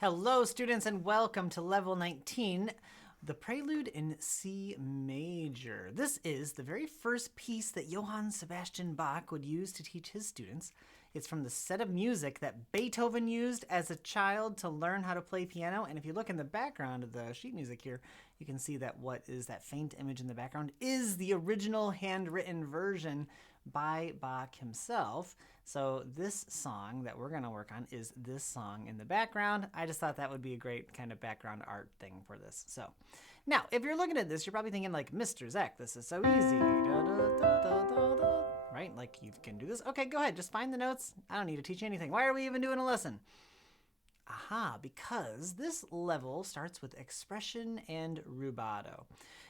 Hello, students, and welcome to Level 19, the Prelude in C major. This is the very first piece that Johann Sebastian Bach would use to teach his students. It's from the set of music that Beethoven used as a child to learn how to play piano. And if you look in the background of the sheet music here, you can see that what is that faint image in the background is the original handwritten version by Bach himself. So this song that we're going to work on is this song in the background. I just thought that would be a great kind of background art thing for this. So now, if you're looking at this, you're probably thinking like, Mr. Zach, this is so easy. Da, da, da, da, da, da. Right? Like you can do this. Okay, go ahead. Just find the notes. I don't need to teach you anything. Why are we even doing a lesson? Aha, because this level starts with expression and rubato.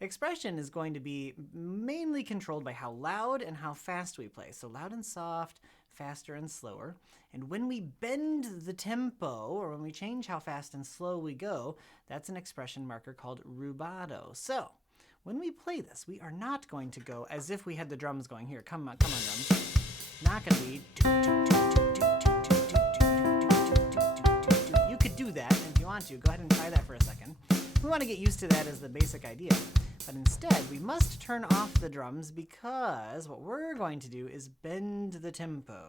Expression is going to be mainly controlled by how loud and how fast we play. So loud and soft, faster and slower. And when we bend the tempo, or when we change how fast and slow we go, that's an expression marker called rubato. So when we play this, we are not going to go as if we had the drums going. Here, come on drums. Not going to be You could do that, and if you want to, go ahead and try that for a second. We want to get used to that as the basic idea. But instead, we must turn off the drums because what we're going to do is bend the tempo.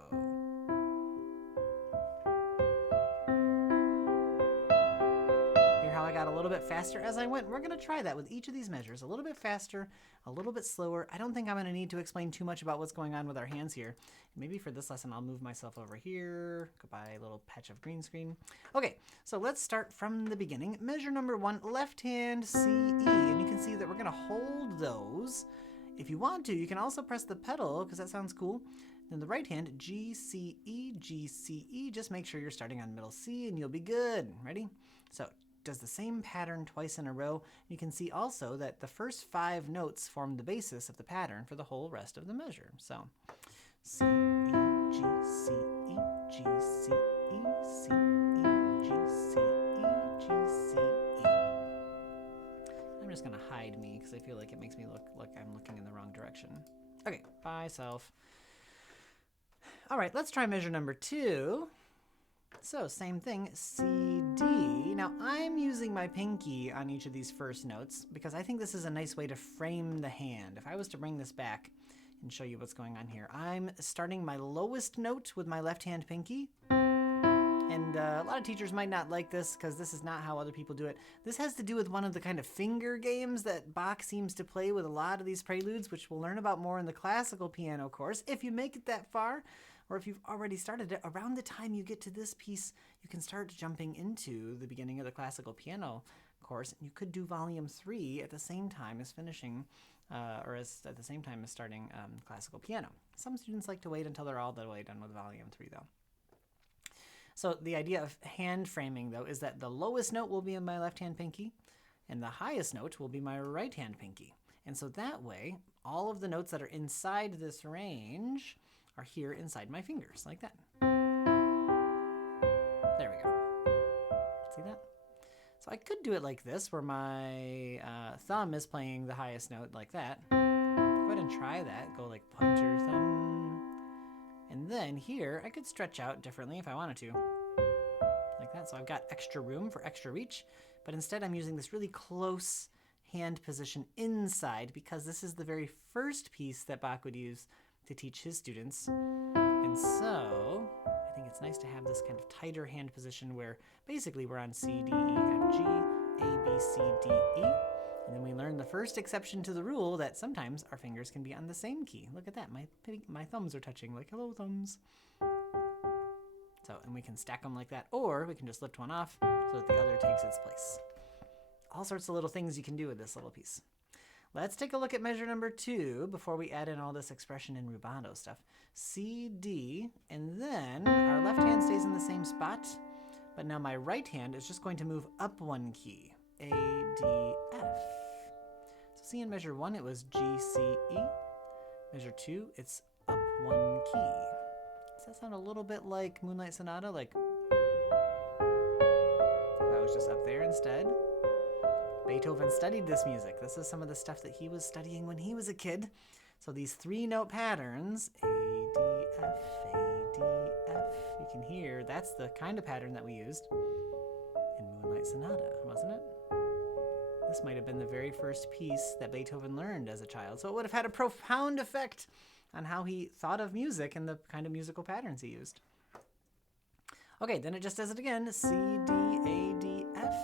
Hear how I got a little bit faster as I went? We're going to try that with each of these measures. A little bit faster, a little bit slower. I don't think I'm going to need to explain too much about what's going on with our hands here. Maybe for this lesson, I'll move myself over here. Goodbye, little patch of green screen. Okay, so let's start from the beginning. Measure number 1, left hand, C, E. And you can see that we're going to hold those. If you want to, you can also press the pedal, because that sounds cool. Then the right hand, G, C, E, G, C, E. Just make sure you're starting on middle C, and you'll be good. Ready? So does the same pattern twice in a row. You can see also that the first 5 notes form the basis of the pattern for the whole rest of the measure. So C, E, G, C, E, G, C, E, C, E, G, C, E, G, C, E. I'm just going to hide me because I feel like it makes me look like I'm looking in the wrong direction. Okay, bye self. All right, let's try measure number 2. So same thing, C, D. Now I'm using my pinky on each of these first notes because I think this is a nice way to frame the hand. If I was to bring this back and show you what's going on here, I'm starting my lowest note with my left hand pinky. And a lot of teachers might not like this because this is not how other people do it. This has to do with one of the kind of finger games that Bach seems to play with a lot of these preludes, which we'll learn about more in the classical piano course. If you make it that far, or if you've already started it, around the time you get to this piece, you can start jumping into the beginning of the classical piano course. And you could do volume 3 at the same time as finishing, at the same time as starting classical piano. Some students like to wait until they're all the way done with volume 3, though. So the idea of hand framing, though, is that the lowest note will be in my left hand pinky, and the highest note will be my right hand pinky. And so that way, all of the notes that are inside this range are here inside my fingers, like that. There we go. See that? So I could do it like this, where my thumb is playing the highest note, like that. Go ahead and try that. Go like pointer, thumb. And then here, I could stretch out differently if I wanted to, like that. So I've got extra room for extra reach, but instead I'm using this really close hand position inside because this is the very first piece that Bach would use to teach his students. And so I think it's nice to have this kind of tighter hand position where basically we're on C, D, E, F, G, A, B, C, D, E. And then we learn the first exception to the rule that sometimes our fingers can be on the same key. Look at that, my thumbs are touching, like hello thumbs. So, and we can stack them like that, or we can just lift one off so that the other takes its place. All sorts of little things you can do with this little piece. Let's take a look at measure number 2 before we add in all this expression and rubato stuff. C, D, and then our left hand stays in the same spot, but now my right hand is just going to move up 1 key. A, D, F. So see in measure 1 it was G, C, E. Measure 2 it's up 1 key. Does that sound a little bit like Moonlight Sonata? Like if I was just up there instead? Beethoven studied this music. This is some of the stuff that he was studying when he was a kid. So these 3-note patterns, A, D, F, A, D, F, you can hear that's the kind of pattern that we used. Night Sonata, wasn't it? This might have been the very first piece that Beethoven learned as a child, so it would have had a profound effect on how he thought of music and the kind of musical patterns he used. Okay, then it just does it again. C, D, A, D, F.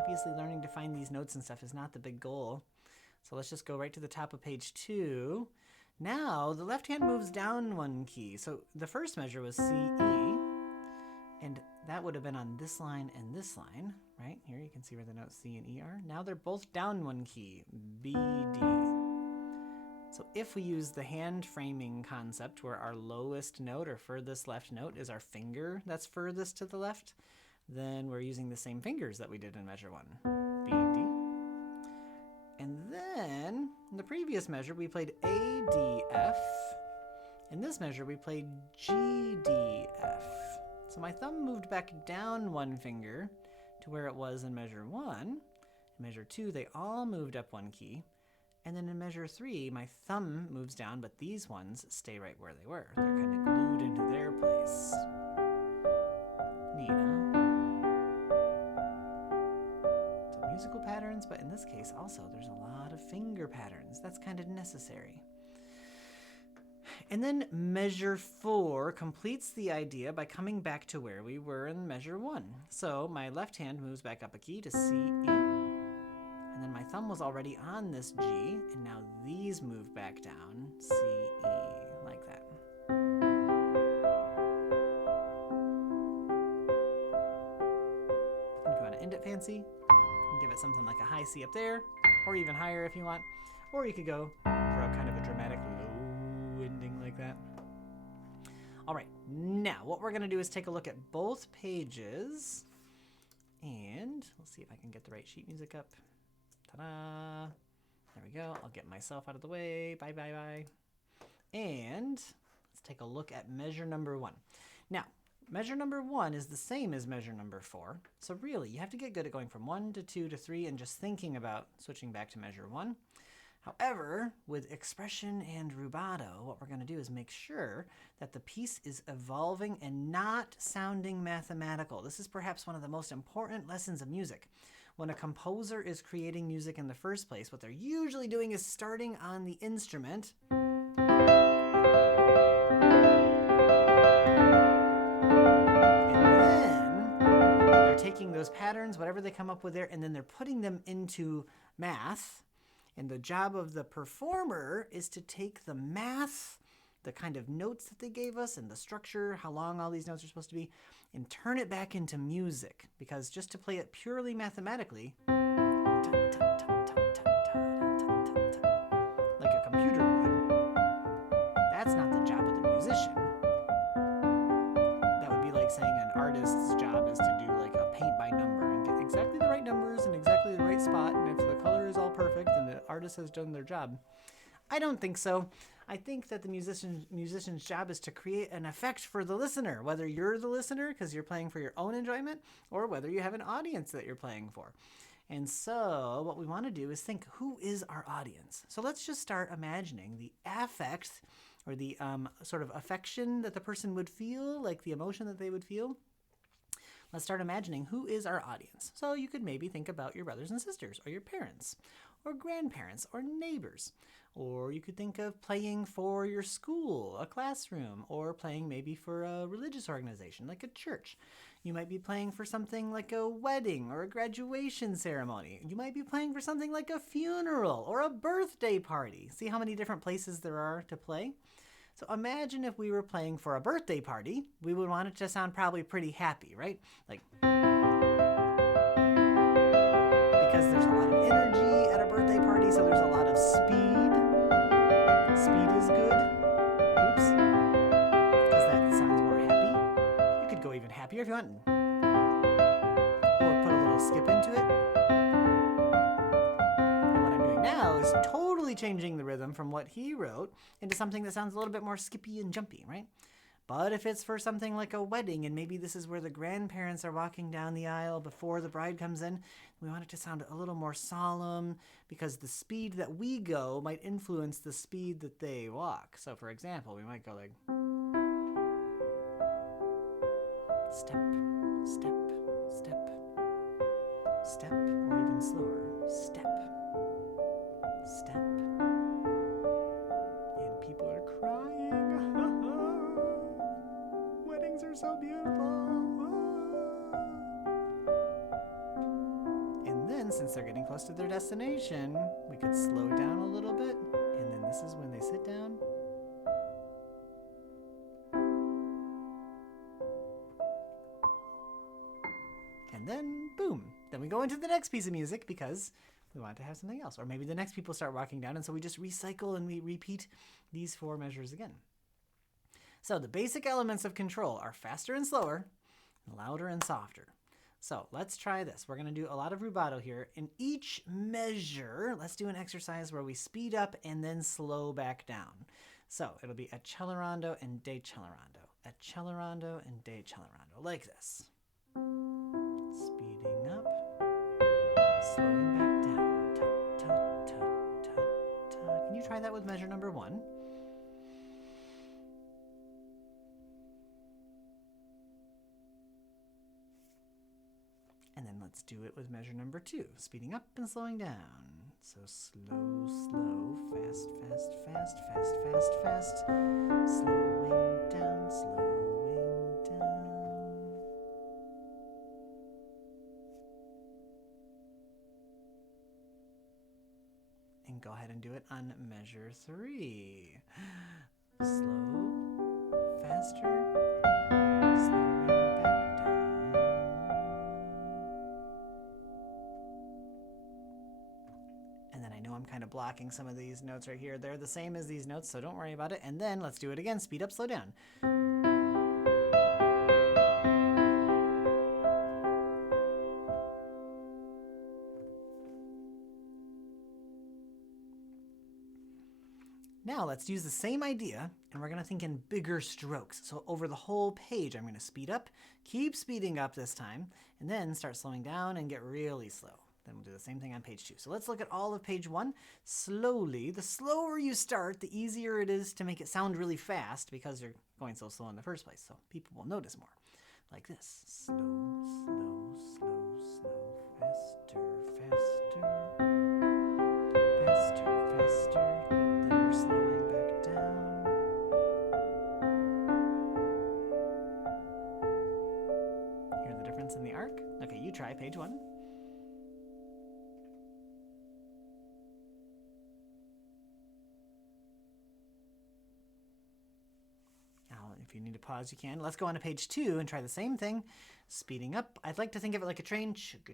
Obviously, learning to find these notes and stuff is not the big goal. So let's just go right to the top of page 2. Now, the left hand moves down one key. So the first measure was C, E. And that would have been on this line and this line, right? Here you can see where the notes C and E are. Now they're both down one key, B, D. So if we use the hand framing concept where our lowest note or furthest left note is our finger that's furthest to the left, then we're using the same fingers that we did in measure 1, B, D. And then in the previous measure, we played A, D, F. In this measure, we played G, D, F. So my thumb moved back down one finger to where it was in measure 1. In measure 2, they all moved up one key. And then in measure 3, my thumb moves down, but these ones stay right where they were. They're kind of glued into their place. Neat, huh? So musical patterns, but in this case also there's a lot of finger patterns. That's kind of necessary. And then measure 4 completes the idea by coming back to where we were in measure 1. So my left hand moves back up a key to C, E. And then my thumb was already on this G, and now these move back down, C, E, like that. And if you want to end it fancy, you can give it something like a high C up there, or even higher if you want. Or you could go for a kind of a dramatic low ending like that. All right, now what we're going to do is take a look at both pages, and let's see if I can get the right sheet music up. Ta-da! There we go. I'll get myself out of the way. Bye, bye, bye. And let's take a look at measure number 1. Now, measure number 1 is the same as measure number 4. So really, you have to get good at going from 1 to 2 to 3 and just thinking about switching back to measure 1. However, with expression and rubato, what we're going to do is make sure that the piece is evolving and not sounding mathematical. This is perhaps one of the most important lessons of music. When a composer is creating music in the first place, what they're usually doing is starting on the instrument. And then they're taking those patterns, whatever they come up with there, and then they're putting them into math. And the job of the performer is to take the math, the kind of notes that they gave us and the structure, how long all these notes are supposed to be, and turn it back into music. Because just to play it purely mathematically, like a computer would, that's not the job of the musician. That would be like saying an artist's job is to do like a paint by number and get exactly the right numbers in exactly the right spot, and if the color is all perfect, then the artist has done their job. I don't think so. I think that the musician's job is to create an effect for the listener, whether you're the listener because you're playing for your own enjoyment, or whether you have an audience that you're playing for. And so what we want to do is think, who is our audience? So let's just start imagining the affect, or the sort of affection that the person would feel, like the emotion that they would feel. Let's start imagining who is our audience. So you could maybe think about your brothers and sisters, or your parents, or grandparents, or neighbors. Or you could think of playing for your school, a classroom, or playing maybe for a religious organization like a church. You might be playing for something like a wedding or a graduation ceremony. You might be playing for something like a funeral or a birthday party. See how many different places there are to play? So imagine if we were playing for a birthday party, we would want it to sound probably pretty happy, right? Like, because there's a lot of energy at a birthday party, so there's a lot of speed. Speed is good. Oops. Because that sounds more happy. You could go even happier if you want. Or put a little skip into it. And what I'm doing now is totally changing the rhythm from what he wrote into something that sounds a little bit more skippy and jumpy, right? But if it's for something like a wedding, and maybe this is where the grandparents are walking down the aisle before the bride comes in, we want it to sound a little more solemn, because the speed that we go might influence the speed that they walk. So for example, we might go like, step, step, step, step, or even slower. Step, step. And people are crying. Weddings are so beautiful. And then, since they're getting close to their destination, we could slow down a little bit. And then this is when they sit down. And then, boom. Then we go into the next piece of music because we want to have something else. Or maybe the next people start walking down, and so we just recycle and we repeat these 4 measures again. So the basic elements of control are faster and slower, louder and softer. So let's try this. We're going to do a lot of rubato here. In each measure, let's do an exercise where we speed up and then slow back down. So it'll be accelerando and decellerando. Accelerando and decellerando, like this. Speeding up, slowing back down. Tut, tut, tut, tut, tut. Can you try that with measure number 1? And then let's do it with measure number 2, speeding up and slowing down. So slow, slow, fast, fast, fast, fast, fast, fast. Slowing down, slowing down. And go ahead and do it on measure 3. Slow, faster, slowing back down. And then I know I'm kind of blocking some of these notes right here. They're the same as these notes, so don't worry about it. And then let's do it again. Speed up, slow down. Now let's use the same idea, and we're going to think in bigger strokes. So over the whole page, I'm going to speed up, keep speeding up this time, and then start slowing down and get really slow. Then we'll do the same thing on page 2. So let's look at all of page 1 slowly. The slower you start, the easier it is to make it sound really fast because you're going so slow in the first place. So people will notice more. Like this. Slow, slow, slow, slow, faster, faster, faster, faster. Then we're slowing back down. Hear the difference in the arc? Okay, you try page 1. If you need to pause, you can. Let's go on to page 2 and try the same thing. Speeding up. I'd like to think of it like a train. Faster,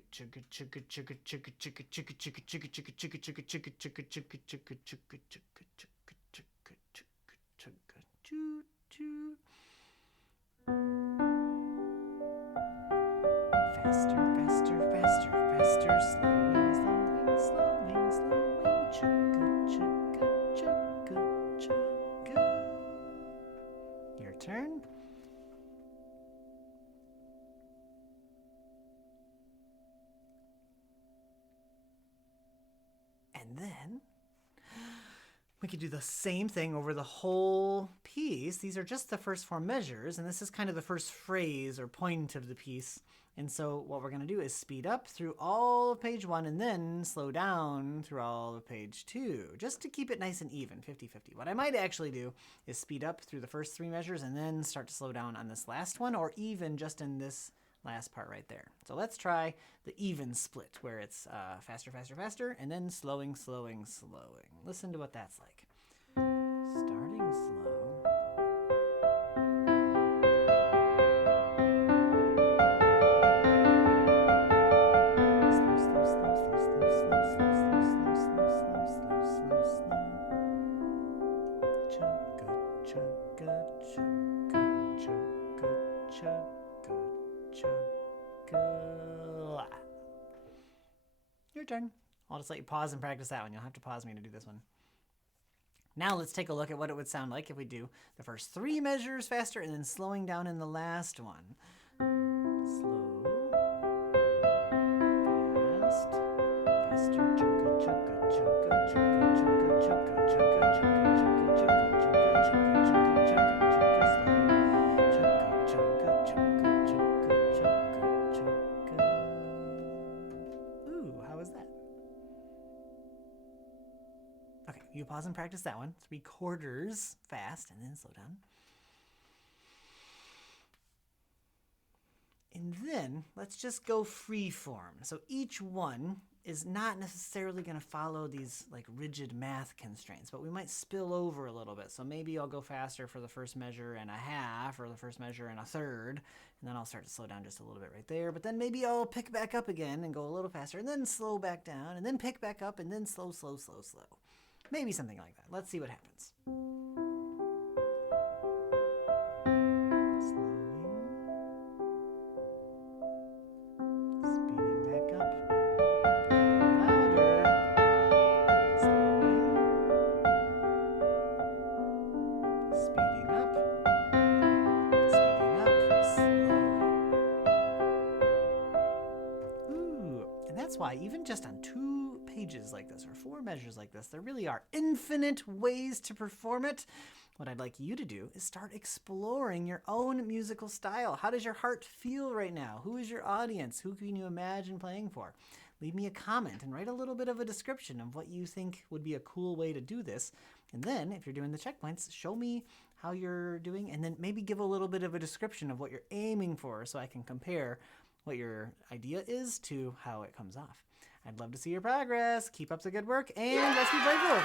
faster, faster, faster. Slowing, slowing, slowing, slowing. Chugga, chugga, chugga, chugga. Your turn. And then we could do the same thing over the whole piece. These are just the first 4 measures, and this is kind of the first phrase or point of the piece. And so what we're going to do is speed up through all of page 1 and then slow down through all of page 2, just to keep it nice and even, 50-50. What I might actually do is speed up through the first 3 measures and then start to slow down on this last one, or even just in this last part right there. So let's try the even split, where it's faster, faster, faster, and then slowing, slowing, slowing. Listen to what that's like. Starting slow. Your turn. I'll just let you pause and practice that one. You'll have to pause me to do this one. Now let's take a look at what it would sound like if we do the first 3 measures faster and then slowing down in the last one. Slow, fast, faster, chugga, chugga, chugga, chugga, chugga, chugga, chugga, chugga, chugga, chugga, chugga, chugga, chugga, chugga, chugga, slow, chugga, chugga, chugga, chugga, chugga, chugga. You pause and practice that one. 3/4 fast, and then slow down. And then let's just go free form. So each one is not necessarily going to follow these like rigid math constraints, but we might spill over a little bit. So maybe I'll go faster for the first measure and a half, or the first measure and a third, and then I'll start to slow down just a little bit right there. But then maybe I'll pick back up again and go a little faster, and then slow back down, and then pick back up, and then slow, slow, slow, slow. Maybe something like that. Let's see what happens. That's why even just on 2 pages like this or 4 measures like this, there really are infinite ways to perform it. What I'd like you to do is start exploring your own musical style. How does your heart feel right now? Who is your audience? Who can you imagine playing for? Leave me a comment and write a little bit of a description of what you think would be a cool way to do this. And then if you're doing the checkpoints, show me how you're doing, and then maybe give a little bit of a description of what you're aiming for so I can compare what your idea is to how it comes off. I'd love to see your progress. Keep up the good work, and let's be playful.